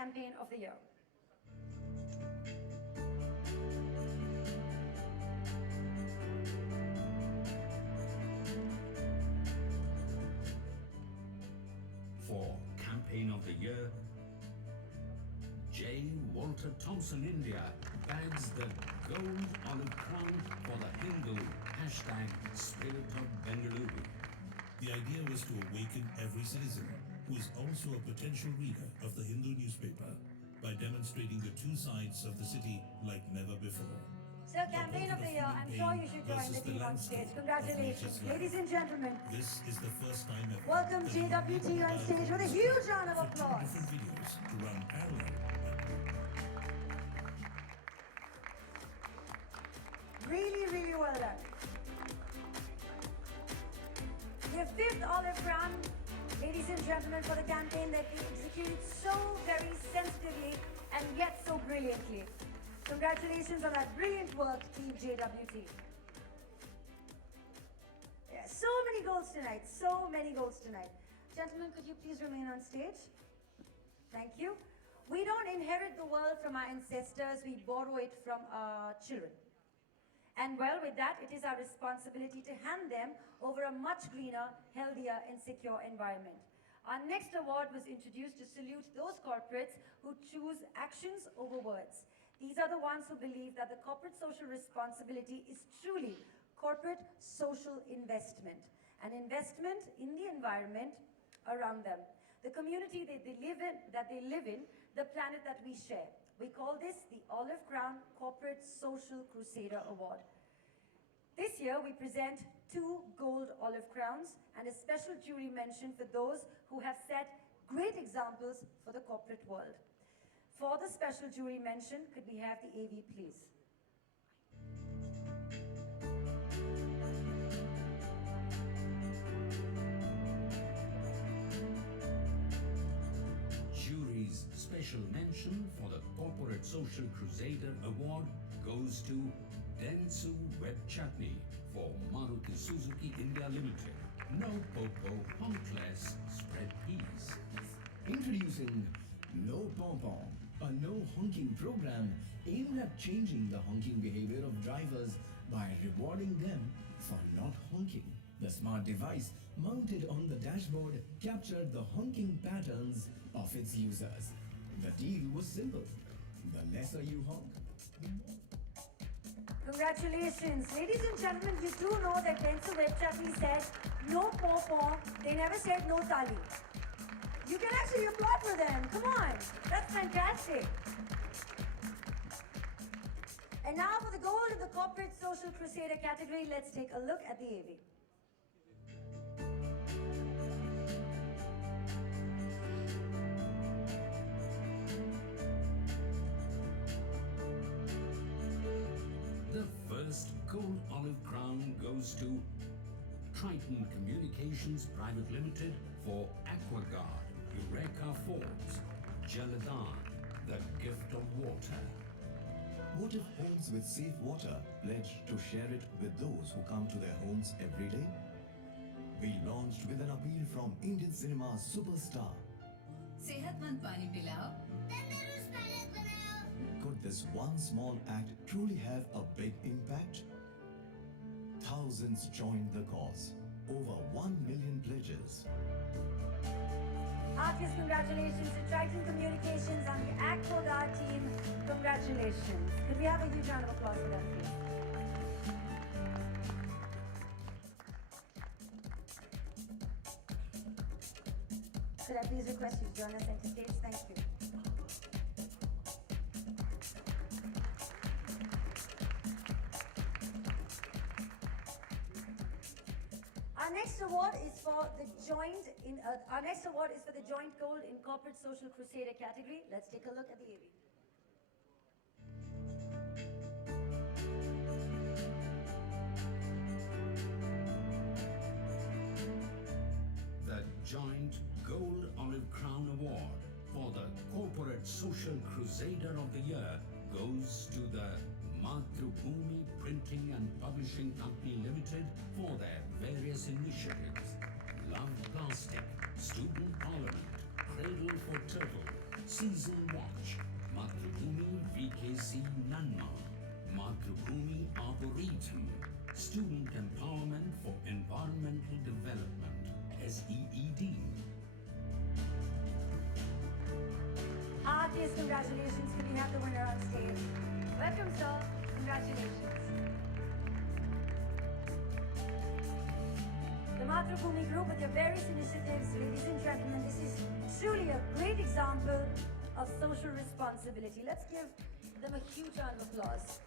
Campaign of the Year. For Campaign of the Year, J. Walter Thompson India bags the Gold Olive Crown for the Hindu #Spirit of Bengaluru. The idea was to awaken every citizen who is also a potential reader of the Hindu newspaper by demonstrating the two sides of the city like never before. So, Campaign of the Year, I'm sure you should join the team on stage. Congratulations, ladies and gentlemen. This is the first time ever. Welcome JWT on stage with a huge round of applause. Different videos to run parallel. Really, really well done. The 5th Olive Crown, ladies and gentlemen, for the campaign that we executed so very sensitively and yet so brilliantly. Congratulations on that brilliant work, Team JWT. Yeah, so many goals tonight, so many goals tonight. Gentlemen, could you please remain on stage? Thank you. We don't inherit the world from our ancestors, we borrow it from our children. And well, with that, it is our responsibility to hand them over a much greener, healthier, and secure environment. Our next award was introduced to salute those corporates who choose actions over words. These are the ones who believe that the corporate social responsibility is truly corporate social investment, an investment in the environment around them, the community that they live in, the planet that we share. We call this the Olive Crown Corporate Social Crusader Award. This year, we present 2 gold olive crowns and a special jury mention for those who have set great examples for the corporate world. For the special jury mention, could we have the AV, please? Jury's special mention for the Corporate Social Crusader Award goes to Dentsu Web Chutney for Maruti Suzuki India Limited. No popo, honkless, spread peas. Introducing No Pom Pom, a no honking program aimed at changing the honking behavior of drivers by rewarding them for not honking. The smart device mounted on the dashboard captured the honking patterns of its users. The deal was simple. The lesser you honk, the more. Congratulations. Ladies and gentlemen, you do know that Dentsu Web Chutney said no pom-pom. They never said no tali. You can actually applaud for them. Come on. That's fantastic. And now for the gold in the Corporate Social Crusader category, let's take a look at the AV. The first gold olive crown goes to Triton Communications Private Limited for AquaGuard, Eureka Falls, Jaladan, the gift of water. What if homes with safe water pledge to share it with those who come to their homes every day? We launched with an appeal from Indian cinema's superstar. सेहतमंद पानी पिलाओ, तंदुरुस्त पालक बनाओ। Could this one small act truly have a big impact? Thousands joined the cause. Over 1 million pledges. Heartiest congratulations to Triton Communications on the AquaGuard team. Congratulations. Could we have a huge round of applause for that, please? Could I please request you to join us center stage? Thank you. Our next award is for the joint gold in Corporate Social Crusader category. Let's take a look at the AV. The joint Gold Olive Crown Award for the Corporate Social Crusader of the Year goes to the Mathrubhumi Printing and Publishing Company Limited for their various initiatives. Love Plastic, Student Parliament, Cradle for Turtle, Season Watch, Matrubhumi VKC Nanma, Matrubhumi Arboretum, Student Empowerment for Environmental Development, SEED. Artists, congratulations. Can we have the winner on stage? Welcome, sir. Congratulations. The Matrubhumi Group with your various initiatives, ladies and gentlemen, this is truly a great example of social responsibility. Let's give them a huge round of applause.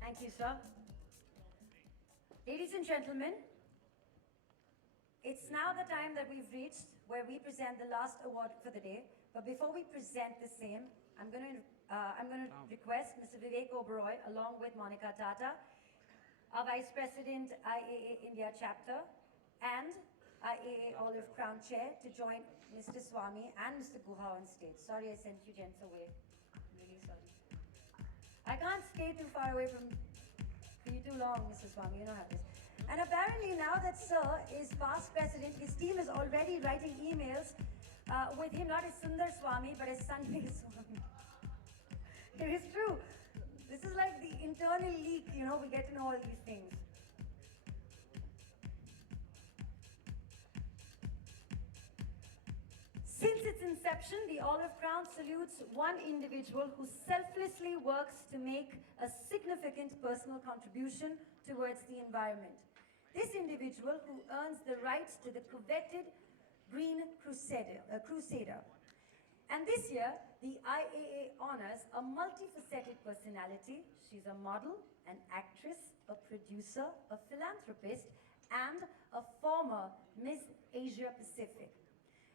Thank you, sir. Ladies and gentlemen, it's now the time that we've reached where we present the last award for the day. But before we present the same, I'm going to request Mr. Vivek Oberoi, along with Monica Tata, our Vice President, IAA India Chapter, and IAA Olive Crown Chair, to join Mr. Swami and Mr. Guha on stage. Sorry I sent you gents away. I'm really sorry. I can't stay too far away from you too long, Mr. Swami. You know how it is. And apparently now that Sir is past president, his team is already writing emails with him, not as Sundar Swami, but as Sunday Swami. It is true. This is like the internal leak, you know, we get to know all these things. Since its inception, the Olive Crown salutes one individual who selflessly works to make a significant personal contribution towards the environment. This individual who earns the right to the coveted Green Crusader. And this year, the IAA honors a multifaceted personality. She's a model, an actress, a producer, a philanthropist, and a former Miss Asia Pacific.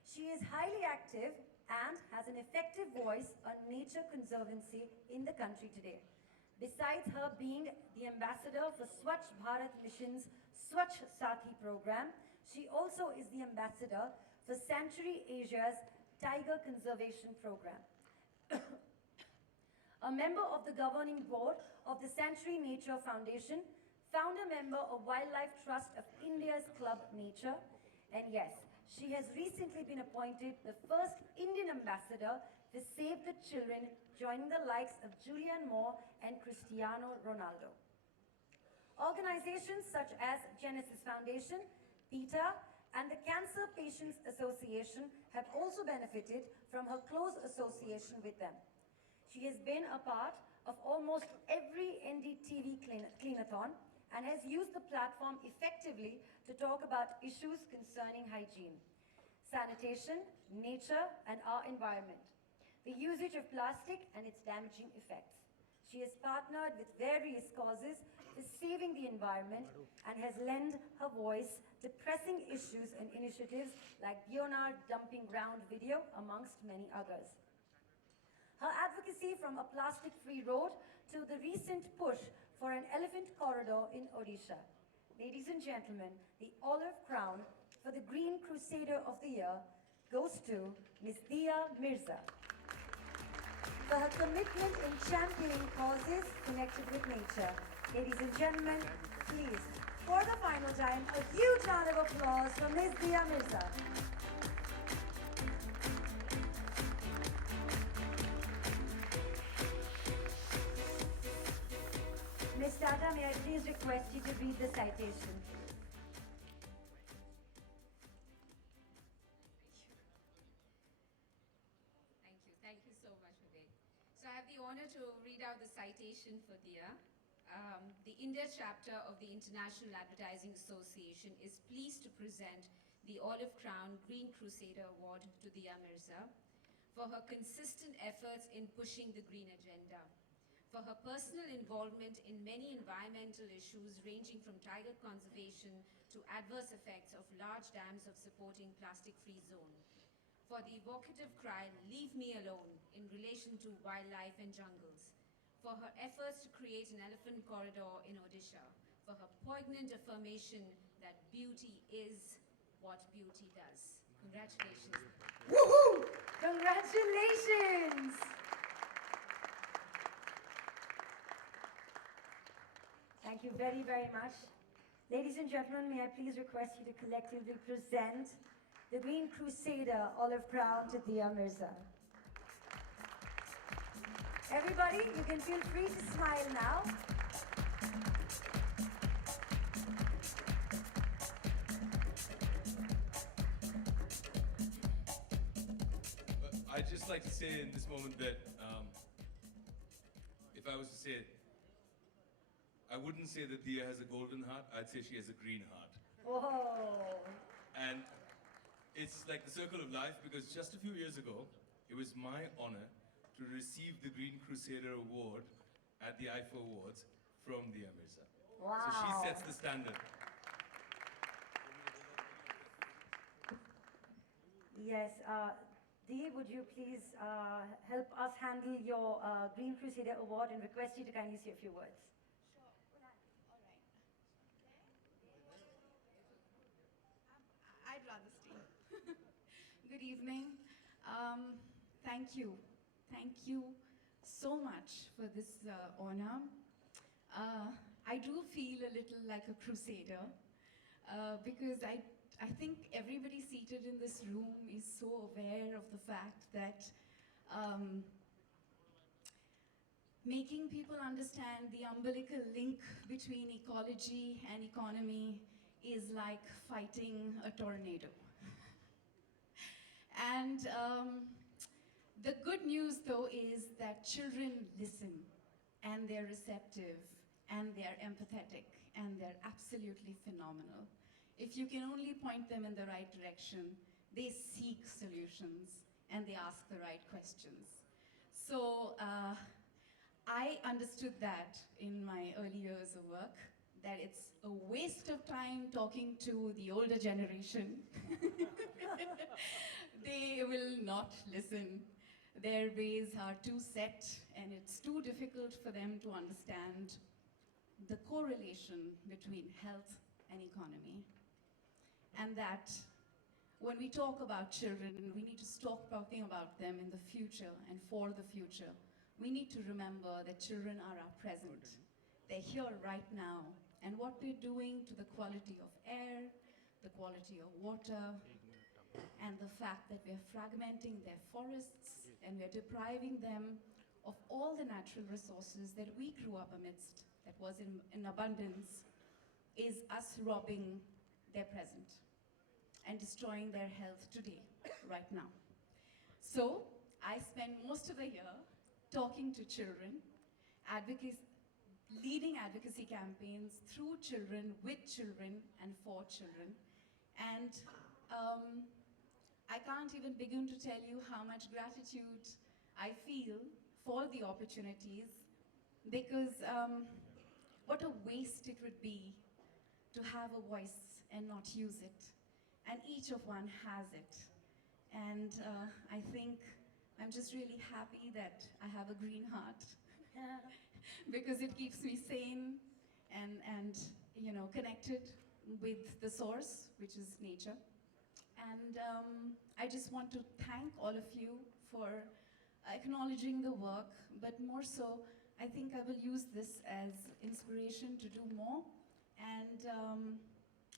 She is highly active and has an effective voice on nature conservancy in the country today. Besides her being the ambassador for Swachh Bharat Mission's Swachh Sathi program, she also is the ambassador for Sanctuary Asia's Tiger Conservation Program. A member of the governing board of the Sanctuary Nature Foundation, founder member of Wildlife Trust of India's Club Nature, and yes, she has recently been appointed the first Indian ambassador to Save the Children, joining the likes of Julianne Moore and Cristiano Ronaldo. Organizations such as Genesis Foundation, PETA, and the Cancer Patients Association have also benefited from her close association with them. She has been a part of almost every NDTV cleanathon and has used the platform effectively to talk about issues concerning hygiene, sanitation, nature, and our environment, the usage of plastic and its damaging effects. She has partnered with various causes for saving the environment and has lent her voice to pressing issues and initiatives like Bionard Dumping Ground video, amongst many others. Her advocacy from a plastic-free road to the recent push for an elephant corridor in Odisha. Ladies and gentlemen, the Olive Crown for the Green Crusader of the Year goes to Ms. Dia Mirza for her commitment in championing causes connected with nature. Ladies and gentlemen, please, for the final time, a huge round of applause for Ms. Dia Mirza. Ms. Tata, may I please request you to read the citation? Thank you so much, Vivek. So I have the honor to read out the citation for Dia. The India chapter of the International Advertising Association is pleased to present the Olive Crown Green Crusader Award to Dia Mirza for her consistent efforts in pushing the green agenda, for her personal involvement in many environmental issues ranging from tiger conservation to adverse effects of large dams of supporting plastic-free zone, for the evocative cry, "Leave me alone," in relation to wildlife and jungles, for her efforts to create an elephant corridor in Odisha, for her poignant affirmation that beauty is what beauty does. Congratulations. Woohoo! Congratulations! Thank you very, very much. Ladies and gentlemen, may I please request you to collectively present the Green Crusader Olive Crown to Dia Mirza. Everybody, you can feel free to smile now. I'd just like to say in this moment that if I was to say it, I wouldn't say that Dia has a golden heart, I'd say she has a green heart. Whoa. And it's like the circle of life because just a few years ago, it was my honor to receive the Green Crusader Award at the IFA Awards from Dia Mirza. Wow. So she sets the standard. Yes, Dee, would you please help us handle your Green Crusader Award and request you to kindly say a few words? Sure. All right. I'd rather stay. Good evening. Thank you. Thank you so much for this honor. I do feel a little like a crusader because I think everybody seated in this room is so aware of the fact that making people understand the umbilical link between ecology and economy is like fighting a tornado. And the good news, though, is that children listen, and they're receptive, and they're empathetic, and they're absolutely phenomenal. If you can only point them in the right direction, they seek solutions, and they ask the right questions. So I understood that in my early years of work, that it's a waste of time talking to the older generation. They will not listen. Their ways are too set, and it's too difficult for them to understand the correlation between health and economy. And that when we talk about children, we need to stop talking about them in the future and for the future. We need to remember that children are our present. They're here right now. And what we're doing to the quality of air, the quality of water, and the fact that we're fragmenting their forests and we're depriving them of all the natural resources that we grew up amidst, that was in abundance, is us robbing their present and destroying their health today, right now. So I spend most of the year talking to children, leading advocacy campaigns through children, with children, and for children. And I can't even begin to tell you how much gratitude I feel for the opportunities, because what a waste it would be to have a voice and not use it. And each of one has it. And I think I'm just really happy that I have a green heart because it keeps me sane and you know, connected with the source, which is nature. And I just want to thank all of you for acknowledging the work, but more so, I think I will use this as inspiration to do more. And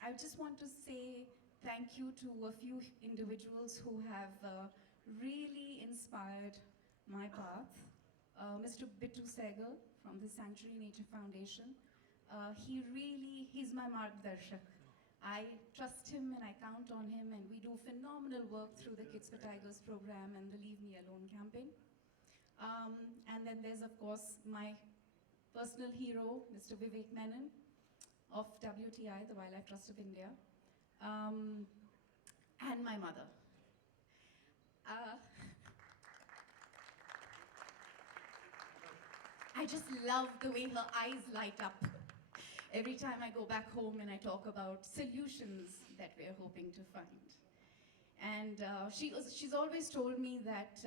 I just want to say thank you to a few individuals who have really inspired my path. Mr. Bittu Sehgal from the Sanctuary Nature Foundation. He's my margdarshak. I trust him and I count on him, and we do phenomenal work through the Kids for Tigers program and the Leave Me Alone campaign. And then there's, of course, my personal hero, Mr. Vivek Menon of WTI, the Wildlife Trust of India, and my mother. I just love the way her eyes light up every time I go back home and I talk about solutions that we're hoping to find. And she's always told me that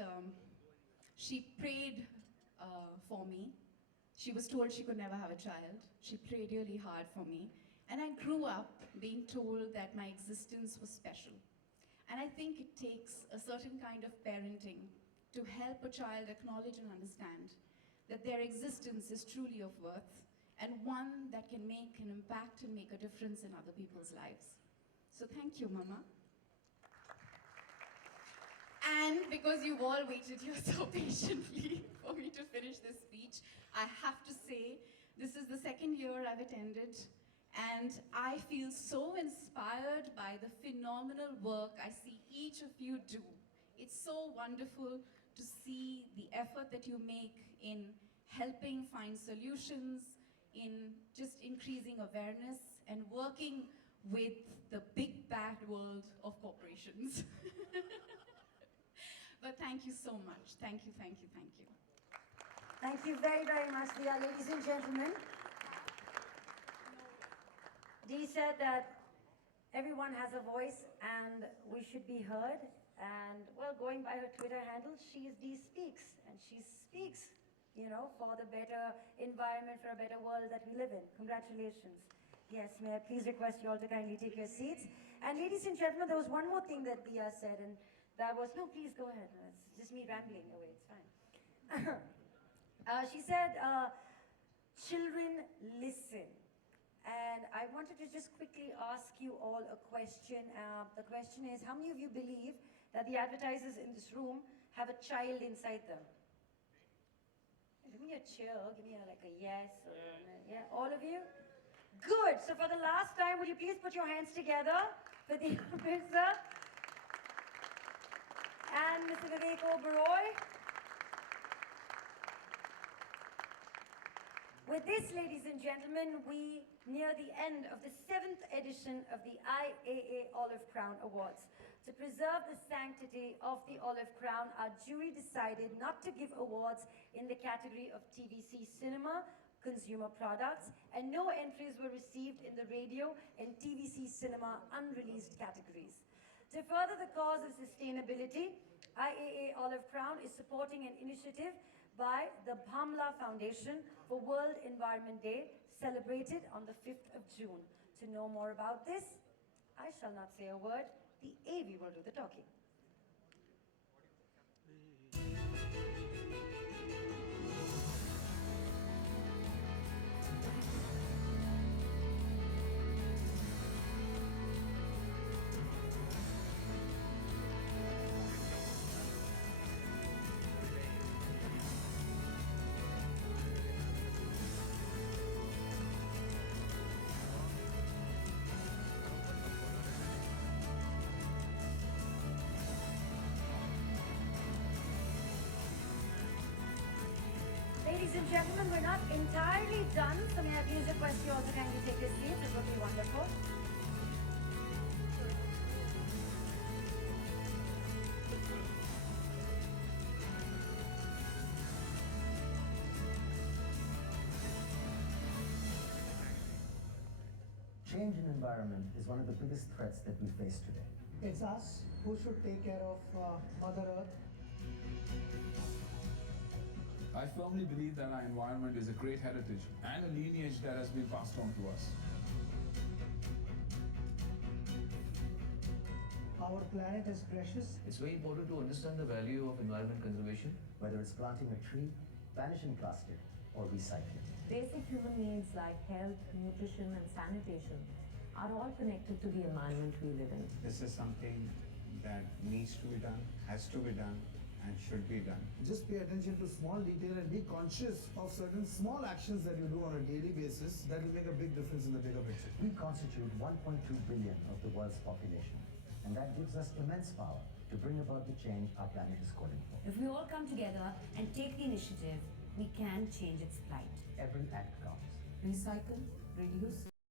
she prayed for me. She was told she could never have a child. She prayed really hard for me. And I grew up being told that my existence was special. And I think it takes a certain kind of parenting to help a child acknowledge and understand that their existence is truly of worth, and one that that can make an impact and make a difference in other people's lives. So thank you, Mama. And because you've all waited here so patiently for me to finish this speech, I have to say, this is the second year I've attended, and I feel so inspired by the phenomenal work I see each of you do. It's so wonderful to see the effort that you make in helping find solutions, in just increasing awareness, and working with the big bad world of corporations. But thank you so much. Thank you, thank you, thank you. Thank you very, very much, Dia. Ladies and gentlemen, Dee said that everyone has a voice and we should be heard. And, well, going by her Twitter handle, she is Dee Speaks. And she speaks, you know, for the better environment, for a better world that we live in. Congratulations. Yes, may I please request you all to kindly take your seats. And ladies and gentlemen, there was one more thing that Dia said, and that was, no, please go ahead. It's just me rambling away, it's fine. She said, children listen. And I wanted to just quickly ask you all a question. The question is, how many of you believe that the advertisers in this room have a child inside them? Give me a cheer, give me like a yes or yeah, all of you? Good. So for the last time, will you please put your hands together for the officer and Mr. Vivek Oberoi. With this, ladies and gentlemen, we near the end of the 7th edition of the IAA Olive Crown Awards. To preserve the sanctity of the Olive Crown, our jury decided not to give awards in the category of TVC cinema, consumer products, and no entries were received in the radio and TVC cinema unreleased categories. To further the cause of sustainability, IAA Olive Crown is supporting an initiative by the Bhamla Foundation for World Environment Day, celebrated on the 5th of June. To know more about this, I shall not say a word. The AV will do the talking. Ladies and gentlemen, we're not entirely done, so may I please request you all to kindly take your seats. It would be wonderful. Change in environment is one of the biggest threats that we face today. It's us who should take care of Mother Earth. I firmly believe that our environment is a great heritage and a lineage that has been passed on to us. Our planet is precious. It's very important to understand the value of environment conservation. Whether it's planting a tree, banishing plastic, or recycling. Basic human needs like health, nutrition, and sanitation are all connected to the environment we live in. This is something that needs to be done, has to be done, and should be done. Just pay attention to small detail and be conscious of certain small actions that you do on a daily basis that will make a big difference in the bigger picture. We constitute 1.2 billion of the world's population, and that gives us immense power to bring about the change our planet is calling for. If we all come together and take the initiative, we can change its plight. Every act counts. Recycle, reduce,